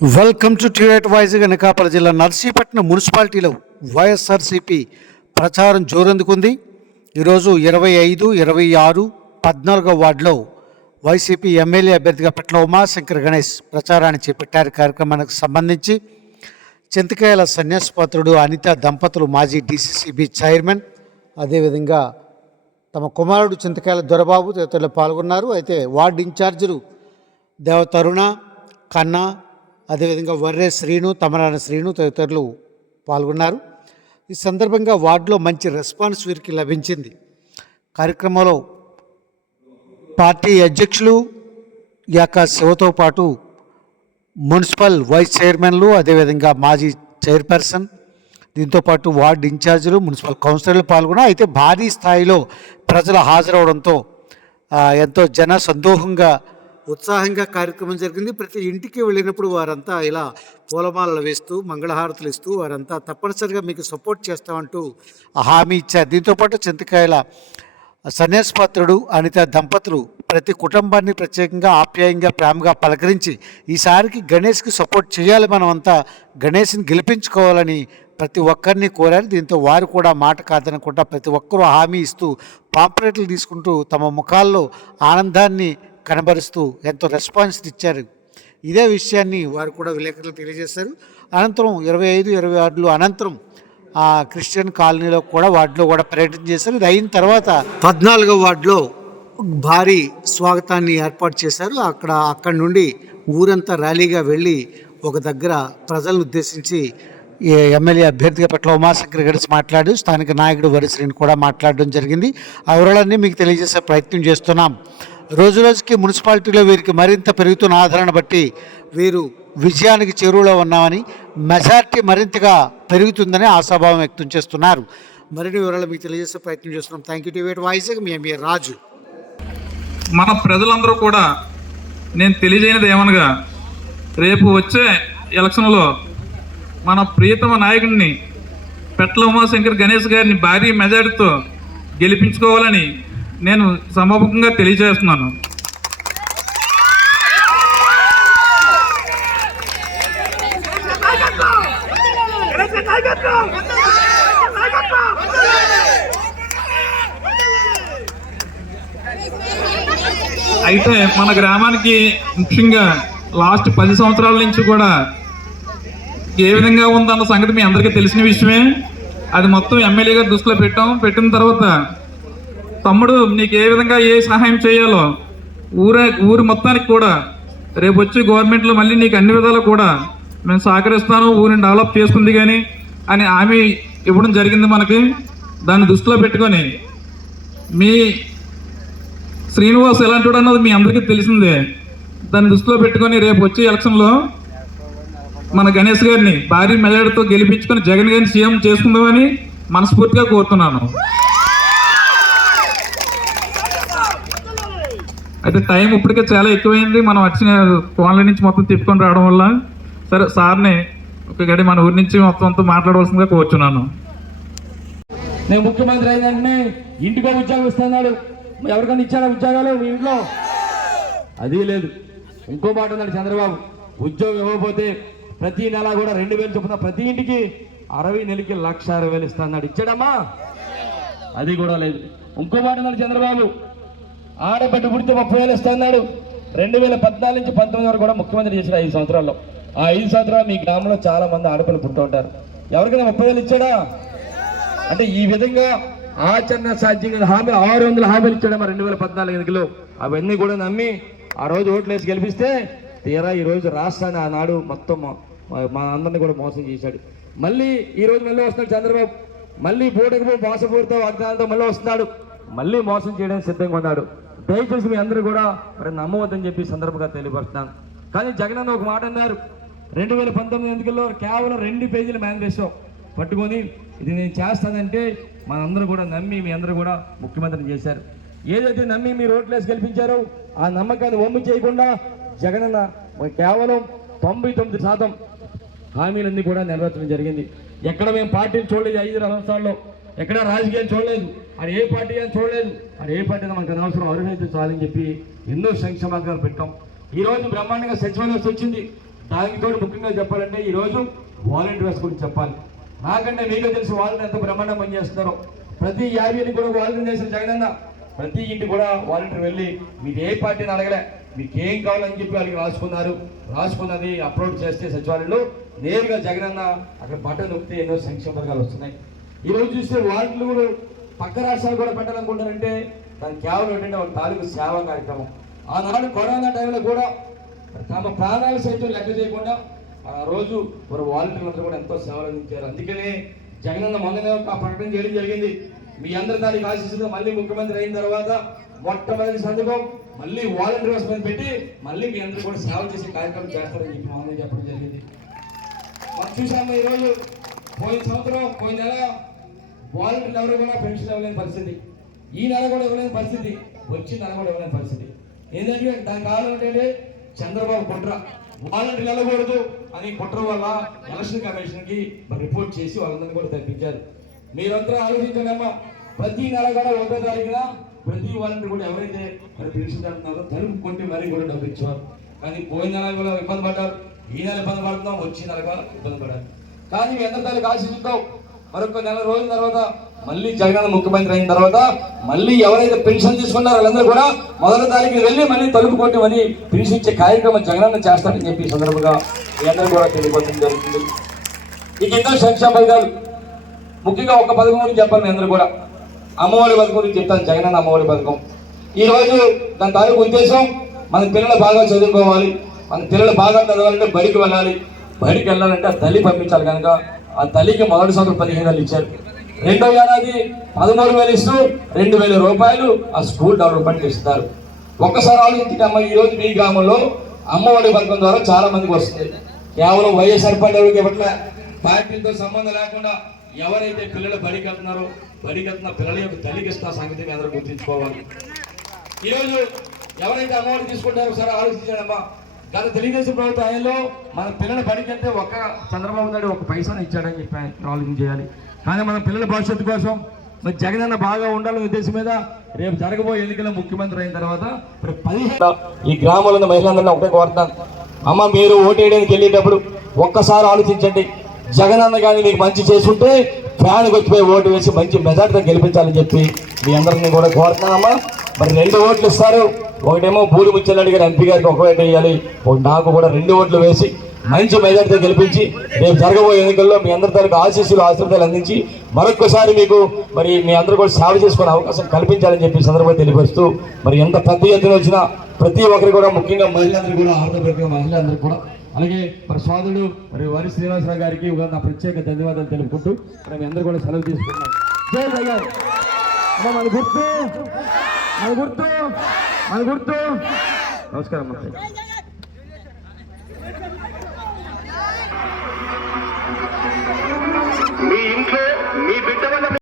Welcome to ట్యూట్ వైజాగ్ అనకాపల్లి జిల్లా నర్సీపట్నం మున్సిపాలిటీలో వైఎస్ఆర్సీపీ ప్రచారం జోరందుకుంది. ఈరోజు ఇరవై ఐదు ఇరవై ఆరు పద్నాలుగో వార్డులో వైసీపీ ఎమ్మెల్యే అభ్యర్థిగా పట్ల ఉమాశంకర్ గణేష్ ప్రచారాన్ని చేపట్టారు. కార్యక్రమానికి సంబంధించి చింతకాయల సన్యాసపాత్రుడు అనిత దంపతులు మాజీ డీసీసీబీ చైర్మన్ అదేవిధంగా తమ కుమారుడు చింతకాయల దొరబాబు తదితరులు పాల్గొన్నారు. అయితే వార్డు ఇన్ఛార్జీలు దేవతరుణ కన్నా అదేవిధంగా వర్రే శ్రీను తమరాన శ్రీను తదితరులు పాల్గొన్నారు. ఈ సందర్భంగా వార్డులో మంచి రెస్పాన్స్ వీరికి లభించింది. కార్యక్రమంలో పార్టీ అధ్యక్షులు యాక శివతో పాటు మున్సిపల్ వైస్ చైర్మన్లు అదేవిధంగా మాజీ చైర్పర్సన్ దీంతోపాటు వార్డు ఇన్ఛార్జీలు మున్సిపల్ కౌన్సిలర్లు పాల్గొన్న అయితే భారీ స్థాయిలో ప్రజలు హాజరవడంతో ఎంతో జన సందోహంగా ఉత్సాహంగా కార్యక్రమం జరిగింది. ప్రతి ఇంటికి వెళ్ళినప్పుడు వారంతా ఇలా పూలమాలలు వేస్తూ మంగళహారతులు ఇస్తూ వారంతా తప్పనిసరిగా మీకు సపోర్ట్ చేస్తామంటూ హామీ ఇచ్చారు. దీంతోపాటు చింతకాయల సన్యాసపాత్రుడు అనిత దంపతులు ప్రతి కుటుంబాన్ని ప్రత్యేకంగా ఆప్యాయంగా ప్రేమగా పలకరించి ఈసారికి గణేష్కి సపోర్ట్ చేయాలి. మనమంతా గణేష్ని గెలిపించుకోవాలని ప్రతి ఒక్కరిని కోరారు. దీంతో వారు కూడా మాట కాదనకుండా ప్రతి ఒక్కరూ హామీ ఇస్తూ పాంప్లెట్లు తీసుకుంటూ తమ ముఖాల్లో ఆనందాన్ని కనబరుస్తూ ఎంతో రెస్పాన్స్ ఇచ్చారు. ఇదే విషయాన్ని వారు కూడా విలేకరులకు తెలియజేశారు. అనంతరం ఇరవై ఐదు ఇరవై ఆరులో అనంతరం ఆ క్రిస్టియన్ కాలనీలో కూడా వార్డులో కూడా పర్యటన చేశారు. ఇది అయిన తర్వాత పద్నాలుగో వార్డులో భారీ స్వాగతాన్ని ఏర్పాటు చేశారు. అక్కడ అక్కడి నుండి ఊరంతా ర్యాలీగా వెళ్ళి ఒక దగ్గర ప్రజలను ఉద్దేశించి ఎమ్మెల్యే అభ్యర్థిగా పట్ల ఉమాశంకర్ గడిచి మాట్లాడు స్థానిక నాయకుడు వరిశ్రీని కూడా మాట్లాడడం జరిగింది. ఆ వివరాలన్నీ మీకు తెలియజేసే ప్రయత్నం చేస్తున్నాం. రోజు రోజుకి మున్సిపాలిటీలో వీరికి మరింత పెరుగుతున్న ఆదరణ బట్టి వీరు విజయానికి చేరువలో ఉన్నామని మెజార్టీ మరింతగా పెరుగుతుందని ఆశాభావం వ్యక్తం చేస్తున్నారు. మరిన్ని వివరాలు మీకు తెలియజేసే ప్రయత్నం చేస్తున్నాం. థ్యాంక్ యూ టీవీ వాయిస్ మీ ఎంఏ రాజు మన ప్రజలందరూ కూడా నేను తెలియజేయనిది ఏమనగా రేపు వచ్చే ఎలక్షన్లో మన ప్రియతమ నాయకుడిని పెట్ల ఉమాశంకర్ గణేష్ గారిని భారీ మెజార్టీతో గెలిపించుకోవాలని నేను సమూహంగా తెలియజేస్తున్నాను. అయితే మన గ్రామానికి ముఖ్యంగా లాస్ట్ పది సంవత్సరాల నుంచి కూడా ఏ విధంగా ఉందన్న సంగతి మీ అందరికీ తెలిసిన విషయమే. అది మొత్తం ఎమ్మెల్యే గారు దృష్టిలో పెట్టాం. పెట్టిన తర్వాత తమ్ముడు నీకు ఏ విధంగా ఏ సహాయం చేయాలో ఊరే ఊరు మొత్తానికి కూడా రేపు వచ్చి గవర్నమెంట్లో మళ్ళీ నీకు అన్ని విధాలు కూడా మేము సహకరిస్తాను ఊరిని డెవలప్ చేసుకుంది కానీ అని హామీ ఇవ్వడం జరిగింది మనకి. దాన్ని దృష్టిలో పెట్టుకొని మీ శ్రీనివాస్ ఎలాంటి వాడు అన్నది మీ అందరికీ తెలిసిందే. దాన్ని దృష్టిలో పెట్టుకొని రేపు వచ్చే ఎలక్షన్లో మన గణేష్ గారిని భారీ మెజార్టీతో గెలిపించుకొని జగన్ గారిని సీఎం చేసుకుందామని మనస్ఫూర్తిగా కోరుతున్నాను. అయితే టైం ఇప్పటికే చాలా ఎక్కువైంది. మనం వచ్చిన ఫోన్ల నుంచి మొత్తం తిప్పుకొని రావడం వల్ల. సరే సార్ని ఒక గడి మన ఊరి నుంచి మొత్తం అంతా మాట్లాడవలసిందిగా కోరుచున్నాను. నేను ముఖ్యమంత్రి అయినంటే ఇంటికో ఉద్యోగం ఇస్తున్నాడు. ఎవరికైనా ఇచ్చారా ఉద్యోగాలు మీ ఇంట్లో? అది లేదు. ఇంకో మాట ఉన్నాడు చంద్రబాబు. ఉద్యోగం ఇవ్వకపోతే ప్రతి నెల కూడా రెండు వేలు చొప్పున ప్రతి ఇంటికి అరవై నెలకి లక్ష అరవై వేలు ఇస్తున్నాడు. ఇచ్చాడమ్మా? అది కూడా లేదు. ఇంకో మాట ఉన్నాడు చంద్రబాబు. ఆడబిడ్డ పుడితే ముప్పై వేలు ఇస్తున్నాడు రెండు వేల పద్నాలుగు నుంచి పంతొమ్మిది వరకు కూడా ముఖ్యమంత్రి చేసిన ఐదు సంవత్సరాల్లో. ఆ ఐదు సంవత్సరాలు మీ గ్రామంలో చాలా మంది ఆడపిల్లలు పుడుతూ ఉంటారు. ఎవరికైనా ముప్పై వేలు ఇచ్చాడా? అంటే ఈ విధంగా ఆచరణ సాధ్యంగా హామీ ఆరు వందల హామీలు ఇచ్చాడు రెండు వేల పద్నాలుగు ఎన్నికలు అవన్నీ కూడా నమ్మి ఆ రోజు ఓట్లు వేసి గెలిపిస్తే తీరా ఈరోజు రాష్ట్రాన్ని ఆనాడు మొత్తం మా- మా- అందరిని కూడా మోసం చేశాడు. మళ్ళీ ఈ రోజు మళ్ళీ వస్తున్నాడు చంద్రబాబు. మళ్ళీ పూటకు మోసపూరితో వాగ్దానాలతో మళ్ళీ వస్తున్నాడు. మళ్ళీ మోసం చేయడానికి సిద్ధంగా ఉన్నాడు. దయచేసి మీ అందరూ కూడా మరి నమ్మవద్దని చెప్పి సందర్భంగా తెలియపరుస్తున్నాను. కానీ జగన్ అన్న ఒక మాట అన్నారు. రెండు వేల పంతొమ్మిది ఎన్నికల్లో కేవలం రెండు పేజీల మేనిఫెస్టో పట్టుకొని ఇది నేను చేస్తానంటే మనందరూ కూడా నమ్మి మీ అందరూ కూడా ముఖ్యమంత్రిని చేశారు. ఏదైతే నమ్మి మీరు ఓట్లేసి గెలిపించారో ఆ నమ్మకాన్ని ఒమ్ము చేయకుండా జగనన్న కేవలం తొంభై తొమ్మిది శాతం హామీలన్నీ కూడా నెరవేర్చడం జరిగింది. ఎక్కడ మేము పార్టీలు చూడలేదు ఐదు సంవత్సరాల్లో. ఎక్కడ రాజకీయాలు చూడలేదు. అది ఏ పార్టీ అని చూడలేదు. అది ఏ పార్టీ మనకు అనవసరం అర్హత చాలని చెప్పి ఎన్నో సంక్షేమాలు పెట్టాం. ఈ రోజు బ్రహ్మాండంగా సచివాలయం వచ్చింది. దానికి తోడు ముఖ్యంగా చెప్పాలంటే ఈరోజు వాలంటీర్స్ గురించి చెప్పాలి. నాకంటే మీకు తెలిసి వాలంటీర్ ఎంత బ్రహ్మాండం పనిచేస్తున్నారో ప్రతి యాభైని కూడా వాలంటీర్ చేసిన జగనన్న ప్రతి ఇంటి కూడా వాలంటీర్ వెళ్ళి మీరు ఏ పార్టీని అడగలే మీకు ఏం కావాలని చెప్పి వాళ్ళకి రాసుకున్నారు. రాసుకున్నది అప్లోడ్ చేస్తే సచివాలయంలో నేరుగా జగనన్న అక్కడ బటన్ నొక్కితే ఎన్నో సంక్షేమ పథకాలు వస్తున్నాయి. ఈరోజు చూస్తే వార్డులు కూడా పక్క రాష్ట్రాలు కూడా పెట్టాలనుకుంటారంటే దానికి కేవలం ఏంటంటే వాళ్ళ తాలూకు సేవా కార్యక్రమం. ఆనాడు కరోనా టైంలో కూడా తమ ప్రాణాలు సైతం లెక్క చేయకుండా ఆ రోజు వారు వాలంటీర్లందరూ కూడా ఎంతో సేవలు అందించారు. అందుకనే జగనన్న మొన్ననే ఒక ప్రకటన చేయడం జరిగింది. మీ అందరి దానికి ఆశిస్తుందో మళ్ళీ ముఖ్యమంత్రి అయిన తర్వాత మొట్టమొదటి సందర్భం మళ్ళీ వాలంటీర్స్ మీద పెట్టి మళ్ళీ మీ అందరూ కూడా సేవ చేసే కార్యక్రమం చేస్తారని చెప్పి మొన్న చెప్పడం జరిగింది. మనం చూసాము ఈరోజు పోయిన సంవత్సరం పోయిన నెల వాలంటీర్లు ఎవరు కూడా పెన్షన్ ఇవ్వలేని పరిస్థితి. ఈ నెల కూడా ఇవ్వలేని పరిస్థితి. వచ్చిన నెల కూడా ఇవ్వలేని పరిస్థితి. ఏంటంటే దాని కారణం ఏంటంటే చంద్రబాబు కుట్ర. వాలంటీర్లు వెళ్ళకూడదు అని కుట్ర వల్ల ఎలక్షన్ కమిషన్కి మరి రిపోర్ట్ చేసి వాళ్ళందరినీ కూడా తప్పించారు. మీరందరూ ఆలోచించండమ్మా ప్రతి నెల కూడా ఒకటో తారీఖున ప్రతి వాలంటీర్ కూడా ఎవరైతే మరి పెన్షన్ అంటున్నారో తలుపు కొట్టి మరీ కూడా డబ్బు ఇచ్చేవారు. కానీ పోయిన నెల కూడా ఇబ్బంది పడ్డారు ఈ నెల ఇబ్బంది పడుతున్నాం వచ్చే నెల కూడా ఇబ్బంది పడాలి కానీ మీ అందరి దానికి మరొక నెల రోజుల తర్వాత మళ్ళీ జగన్ ముఖ్యమంత్రి అయిన తర్వాత మళ్ళీ ఎవరైతే పెన్షన్ తీసుకున్నారో వాళ్ళందరూ కూడా మొదటి తారీఖు వెళ్ళి మళ్ళీ తలుపు కొట్టి పిలిచిచ్చే కార్యక్రమం జగనన్న చేస్తారని చెప్పి ఈ సందర్భంగా మీ అందరూ కూడా తెలియపరచడం జరుగుతుంది. ఇక ఎన్నో సంక్షేమ పథకాలు. ముఖ్యంగా ఒక పథకం గురించి చెప్పాలి మీ అందరూ కూడా. అమ్మఒడి పథకం గురించి చెప్తాను జగనన్న అమ్మఒడి పథకం. ఈరోజు దాని తాలూకు ఉద్దేశం మన పిల్లలు బాగా చదువుకోవాలి మన పిల్లలు బాగా చదవాలంటే బడికి వెళ్ళాలి. బయటికి వెళ్ళాలంటే ఆ తల్లి పంపించాలి కనుక. ఆ తల్లికి మొదటి సంవత్సరం పదిహేను వేలు ఇచ్చారు. రెండో ఏడాది పదమూడు వేలు ఇస్తూ రెండు వేల రూపాయలు ఆ స్కూల్ డెవలప్మెంట్ ఇస్తారు ఒక్కసారి ఆలోచించండి అమ్మ ఈ రోజు మీ గ్రామంలో అమ్మఒడి పథకం ద్వారా చాలా మందికి వస్తుంది. కేవలం వైఎస్ఆర్ పండుగకి ఇవ్వట్లే. పార్టీలతో సంబంధం లేకుండా ఎవరైతే పిల్లలు బడికి వెళ్తున్నారో బడికి వెళ్తున్న పిల్లల యొక్క తల్లికి ఇస్తున్న సంగతి మీ అందరూ గుర్తుంచుకోవాలి. ఈరోజు ఎవరైతే అమ్మఒడి తీసుకుంటారో ఒకసారి ఆలోచించాడమ్మా గత తెలుగుదేశం ప్రభుత్వ ఆయనలో మన పిల్లల బడికి వెళ్తే ఒక్క చంద్రబాబు నాయుడు ఒక పైసాను ఇచ్చాడని చెప్పి ఆయన ఆలోచన చేయాలి. కానీ మన పిల్లల భవిష్యత్తు కోసం మరి జగనన్న బాగా ఉండాలనే ఉద్దేశం మీద రేపు జరగబోయే ఎన్నికల ముఖ్యమంత్రి అయిన తర్వాత పదిహేను ఈ గ్రామంలో ఉన్న మహిళలందరినీ ఒకటే కోరుతాను అమ్మ మీరు ఓటేయడానికి వెళ్ళేటప్పుడు ఒక్కసారి ఆలోచించండి. జగన్ అన్న కానీ మీకు మంచి చేసుంటే ఫ్యాన్కి వచ్చిపోయి ఓటు వేసి మంచి మెజార్టీతో గెలిపించాలని చెప్పి మీ అందరిని కూడా కోరుతున్నానమ్మా. మరి రెండు ఓట్లు ఇస్తారు. ఒకటేమో పూలు ముచ్చల్లాడి గారు ఎంపీ గారికి ఒక ఓటు వేయాలి. నాకు కూడా రెండు ఓట్లు వేసి మంచి మెజార్టీతో గెలిపించి రేపు జరగబోయే ఎన్నికల్లో మీ అందరి తరపు ఆశీస్సులు ఆశీర్వాదాలు అందించి మరొకసారి మీకు మరి మీ అందరూ కూడా సేవ చేసుకునే అవకాశం కల్పించాలని చెప్పి సందర్భంగా తెలియపరుస్తూ మరి ఎంత పెద్ద ఎత్తున వచ్చినా ప్రతి ఒక్కరు కూడా ముఖ్యంగా మహిళలందరూ కూడా ఆర్థిక మహిళలందరూ కూడా. అలాగే మరి సోదరుడు మరి వరి శ్రీనివాసరావు గారికి నా ప్రత్యేక ధన్యవాదాలు తెలుపుకుంటూ మేము అందరూ కూడా సెలవు తీసుకుంటున్నాం. జై మన గుర్తు. మన గుర్తు. మన గుర్తు. నమస్కారం మీ ఇంట్లో మీ బిడ్డ వల్ల